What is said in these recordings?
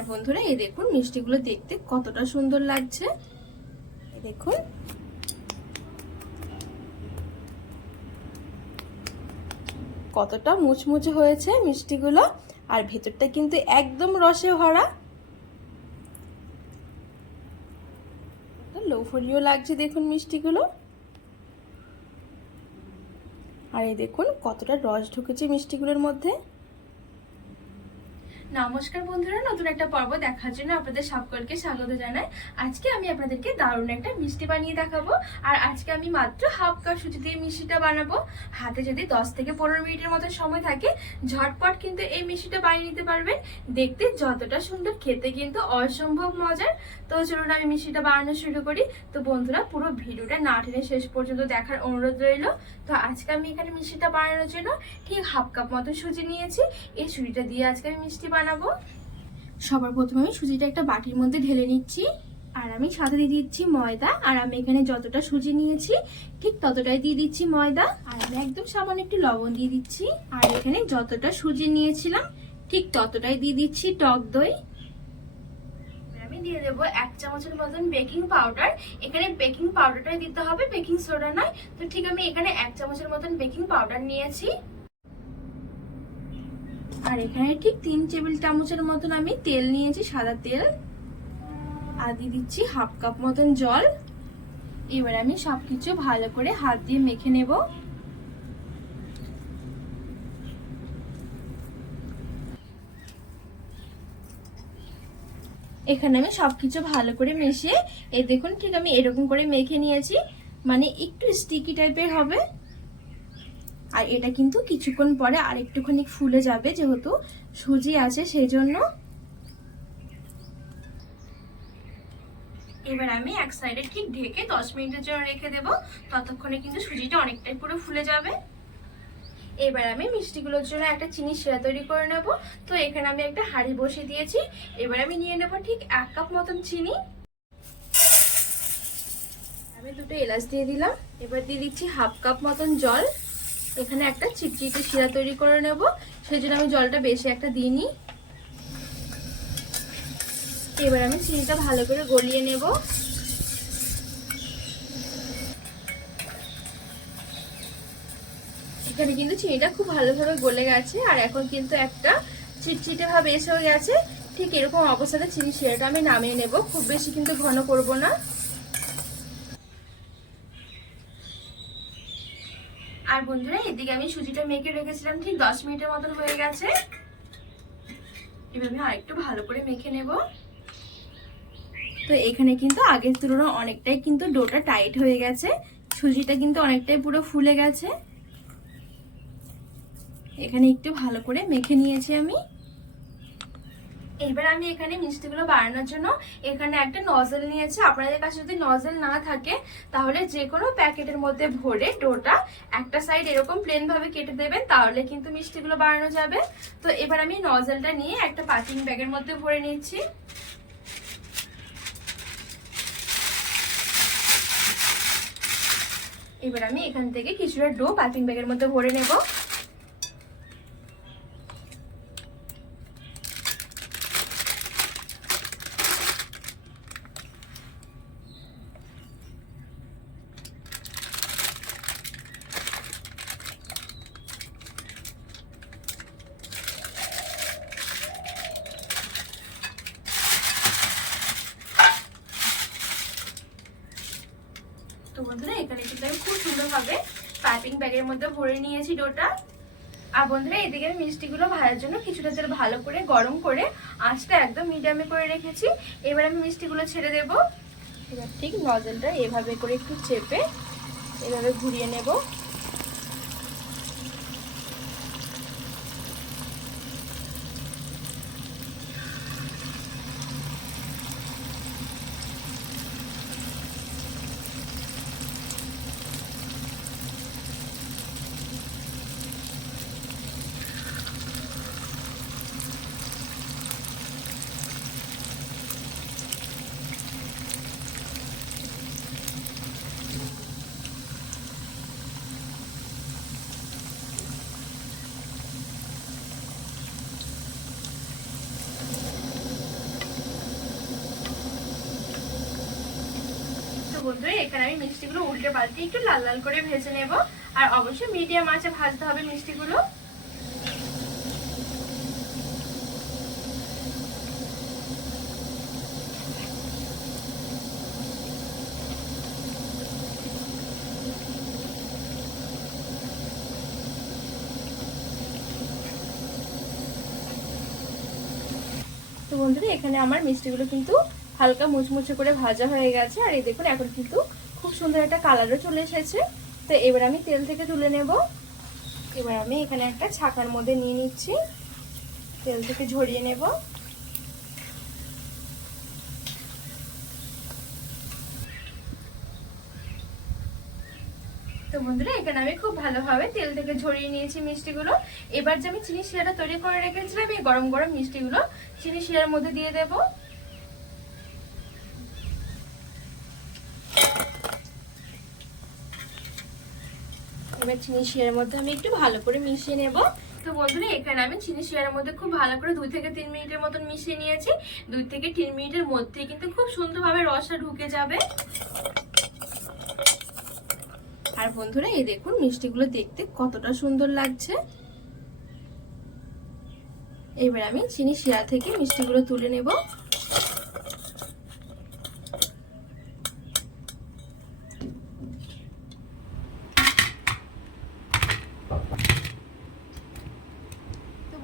আর বন্ধুরা, এই দেখুন, মিষ্টিগুলো দেখতে কতটা সুন্দর লাগছে। দেখুন। কতটা মুচমুচে হয়েছে মিষ্টিগুলো, আর ভেতরটা কিন্তু একদম রসে ভরা। লোফরিও লাগছে দেখুন মিষ্টিগুলো। আর এই দেখুন, কতটা রস ঢুকেছে মিষ্টিগুলোর মধ্যে। নমস্কার বন্ধুরা, নতুন একটা পর্ব দেখার জন্য আপনাদের সকলকে স্বাগত জানাই। আজকে আমি আপনাদেরকে দারুণ একটা মিষ্টি বানিয়ে দেখাবো। আর আজকে আমি মাত্র হাফ কাপ সুজি দিয়ে মিষ্টিটা বানাবো। হাতে যদি 10 থেকে পনেরো মিনিটের মতো সময় থাকে, ঝটপট কিন্তু এই মিষ্টিটা বানিয়ে নিতে পারবেন। দেখতে যতটা সুন্দর, খেতে কিন্তু অসম্ভব মজার। তো চলুন আমি মিষ্টিটা বানানো শুরু করি। তো বন্ধুরা, পুরো ভিডিওটা না টেনে শেষ পর্যন্ত দেখার অনুরোধ রইল। তো আজকে আমি এখানে মিষ্টিটা বানানোর জন্য ঠিক হাফ কাপ মতো সুজি নিয়েছি। এই সুজিটা দিয়ে আজকে আমি মিষ্টি বানাবো? সবার প্রথমে আমি সুজিটা একটা বাটির মধ্যে ঢেলে নিচ্ছি। আর আমি সাথে দিয়ে দিচ্ছি ময়দা। আর আমি এখানে যতটা সুজি নিয়েছি, ঠিক ততটাই দিয়ে দিচ্ছি ময়দা। আর আমি একদম সামান্য একটু লবণ দিয়ে দিচ্ছি। আর এখানে যতটা সুজি নিয়েছিলাম, ঠিক ততটাই দিয়ে দিচ্ছি টক দই। আমি দিয়ে দেবো এক চামচের মতন বেকিং পাউডার। এখানে বেকিং পাউডারটাই দিতে হবে, বেকিং সোডা নয়। তো ঠিক আমি এখানে এক চামচের মতন বেকিং পাউডার নিয়েছি। আর এখানে ঠিক তিন টেবিল চামচের মতন আমি তেল নিয়েছি, সাদা তেল। আর দিয়ে দিচ্ছি হাফ কাপ মতন জল। এবার আমি সবকিছু ভালো করে হাত দিয়ে মেখে নেব। এখানে আমি সবকিছু ভালো করে মিশিয়ে, এই দেখুন ঠিক আমি এরকম করে মেখে নিয়েছি। মানে একটু স্টিকি টাইপের হবে। আর এটা কিন্তু কিছুক্ষণ পরে আর একটুখানি ফুলে যাবে যেহেতু সুজি আছে সেই জন্য এবার আমি এক সাইডে ঠিক ঢেকে দশ মিনিটের জন্য রেখে দেব। ততক্ষণে কিন্তু সুজিটা অনেকটাই পুরো ফুলে যাবে। এবার আমি মিষ্টিগুলোর জন্য একটা চিনি শিরা তৈরি করে নেব। তো এখানে আমি একটা হাঁড়ি বসিয়ে দিয়েছি। এবার আমি নিয়ে নেব ঠিক এক কাপ মতন চিনি। আমি দুটো এলাচ দিয়ে দিলাম। এবার দিয়ে দিচ্ছি হাফ কাপ মতন জল। এখানে একটা চিটচিটে শিরা তৈরি করে নেব। সেই জন্য আমি জলটা বেশি একটা দিইনি। এবার আমি চিনিটা ভালো করে গলিয়ে নেব। এখানে কিন্তু চিনিটা খুব ভালোভাবে গলে গেছে, আর এখন কিন্তু একটা চিটচিটে ভাবে এসেও গেছে। ঠিক এরকম অবস্থাতে চিনি শিরাটা আমি নামিয়ে নেব। খুব বেশি কিন্তু ঘন করব না। আর বন্ধুরা, এদিকে আমি সুজিটা মেখে রেখেছিলাম, ঠিক দশ মিনিটের মতন হয়ে গেছে। আমি আরেকটু ভালো করে মেখে নেব। তো এখানে কিন্তু আগের তুলনায় অনেকটাই কিন্তু ডোটা টাইট হয়ে গেছে। সুজিটা কিন্তু অনেকটাই পুরো ফুলে গেছে। এখানে একটু ভালো করে মেখে নিয়েছি আমি। এবার আমি এখানে মিষ্টিগুলো বানানোর জন্য এখানে একটা নজেল নিয়েছি। আপনাদের কাছে যদি নজেল না থাকে, তাহলে যে কোনো প্যাকেটের মধ্যে ভরে ডোটা একটা সাইড এরকম প্লেন ভাবে কেটে দেবেন, তাহলে কিন্তু মিষ্টিগুলো বানানো যাবে। তো এবার আমি নজেলটা নিয়ে একটা পাকিং ব্যাগের মধ্যে ভরে নিচ্ছি। এবার আমি এখান থেকে কিছুটা ডো পাকিং ব্যাগের মধ্যে ভরে নেব। বন্ধুরা, এখানে কিন্তু আমি খুব সুন্দরভাবে পাইপিং ব্যাগের মধ্যে ভরে নিয়েছি ডোটা। আর বন্ধুরা, এদিকে আমি মিষ্টিগুলো ভাজার জন্য কিছুটা তেল ভালো করে গরম করে আঁচটা একদম মিডিয়ামে করে রেখেছি। এবার আমি মিষ্টিগুলো ছেড়ে দেবো। এবার ঠিক নজলটা এভাবে করে একটু চেপে এভাবে ঘুরিয়ে নেব। বন্ধুরা, এখানে আমি মিষ্টিগুলো উল্টে পাল্টে একটু লাল লাল করে ভেজে নেব। আর অবশ্যই মিডিয়াম আঁচে ভাজতে হবে মিষ্টিগুলো। তো বন্ধুরা, এখানে আমার মিষ্টিগুলো কিন্তু হালকা মুচমুচে করে ভাজা হয়ে গেছে, আর এই দেখুন এখন কিন্তু খুব সুন্দর একটা কালারও চলে এসেছে। তো এবার আমি তেল থেকে তুলে নেব। এবার আমি এখানে একটা ছাকার মধ্যে নিয়ে নিচ্ছি। তেল থেকে ঝরিয়ে নেব। তো বন্ধুরা, এখানে আমি খুব ভালোভাবে তেল থেকে ঝরিয়ে নিয়েছি মিষ্টিগুলো। এবার যে আমি চিনি শিরাটা তৈরি করে রেখেছিলাম, এই গরম গরম মিষ্টিগুলো চিনি শিরার মধ্যে দিয়ে দেব। এবার চিনি শিরার মধ্যে, আমি একটু ভালো করে মিশিয়ে নেব। তো বন্ধুরা, এখানে আমি চিনি শিরার মধ্যে খুব ভালো করে দুই থেকে তিন মিনিটের মতন মিশিয়ে নিয়েছি। দুই থেকে তিন মিনিটের মধ্যে কিন্তু খুব সুন্দরভাবে রসটা ঢুকে যাবে। আর বন্ধুরা, এই দেখুন মিষ্টিগুলো দেখতে কতটা সুন্দর লাগছে। এবার আমি চিনি শিরা থেকে মিষ্টিগুলো তুলে নেব।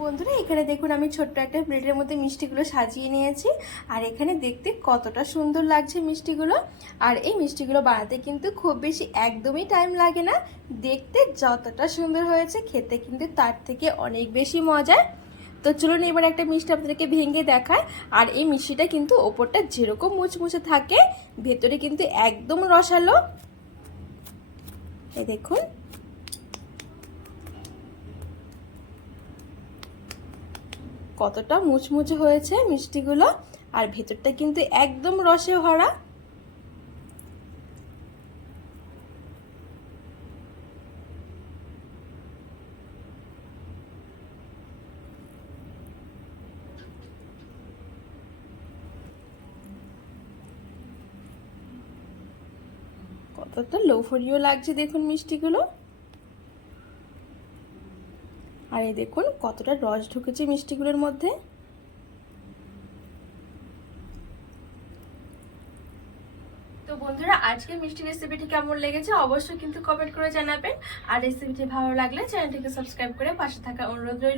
বন্ধুরা, এখানে দেখুন আমি ছোট্ট একটা প্লেটের মধ্যে মিষ্টিগুলো সাজিয়ে নিয়েছি। আর এখানে দেখতে কতটা সুন্দর লাগছে মিষ্টিগুলো। আর এই মিষ্টিগুলো বানাতে কিন্তু খুব বেশি একদমই টাইম লাগে না। দেখতে যতটা সুন্দর হয়েছে, খেতে কিন্তু তার থেকে অনেক বেশি মজার। তো চলুন এবার একটা মিষ্টি আপনাদেরকে ভেঙে দেখায় আর এই মিষ্টিটা কিন্তু ওপরটা যেরকম মুচমুচে থাকে, ভেতরে কিন্তু একদম রসালো। এই দেখুন। কতটা মুচমুচে হয়েছে মিষ্টিগুলো, আর ভেতরটা কিন্তু একদম রসে ভরা। কতটা লোফরিও লাগছে দেখুন মিষ্টিগুলো। আর এই দেখুন কতটা রস ঢুকেছে মিষ্টিগুলোর মধ্যে। তো বন্ধুরা, আজকের মিষ্টি রেসিপিটি কেমন লেগেছে অবশ্যই কিন্তু কমেন্ট করে জানাবেন। আর রেসিপিটি ভালো লাগলে চ্যানেলটিকে সাবস্ক্রাইব করে পাশে থাকা অনুরোধ রইল।